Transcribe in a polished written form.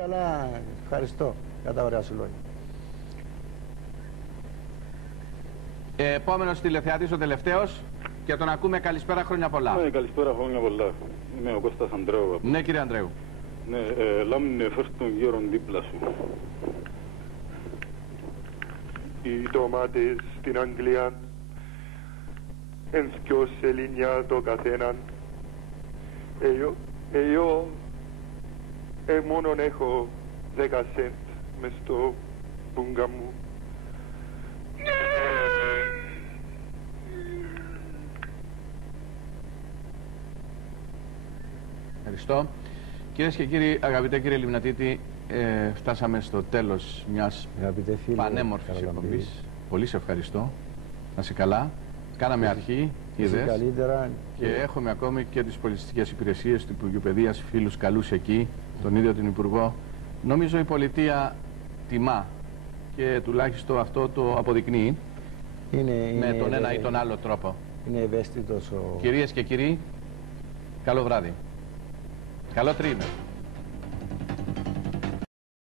καλά, ευχαριστώ για τα ωραία σου λόγια. Επόμενος τηλεθεατής, ο τελευταίος, και τον ακούμε. Καλησπέρα, χρόνια πολλά. Ναι, καλησπέρα, χρόνια πολλά. Είμαι ο Κώστας Ανδρέου. Ναι, κύριε Ανδρέου. Ναι, λάμνε φέρ τον γέρον δίπλα σου. Οι ντομάτες στην Αγγλία εν δυο σελίνια το καθέναν. Εγώ μόνον έχω 10 σεντ μες στο μπούγκα μου. Ευχαριστώ. Κυρίες και κύριοι, αγαπητέ κύριε Λιμνατίτη, φτάσαμε στο τέλος μιας πανέμορφης εκπομπής. Πολύ σε ευχαριστώ. Να είσαι καλά. Κάναμε αρχή, είδες. Και έχουμε ακόμη και τις πολιτιστικές υπηρεσίες του Υπουργείου Παιδείας, φίλους καλούς εκεί, τον ίδιο τον Υπουργό. Νομίζω η πολιτεία τιμά και τουλάχιστον αυτό το αποδεικνύει με τον ένα ή τον άλλο τρόπο. Είναι ευαίσθητος ο... Κυρίες και κύριοι, καλό βράδυ. Καλό τρίμηνο.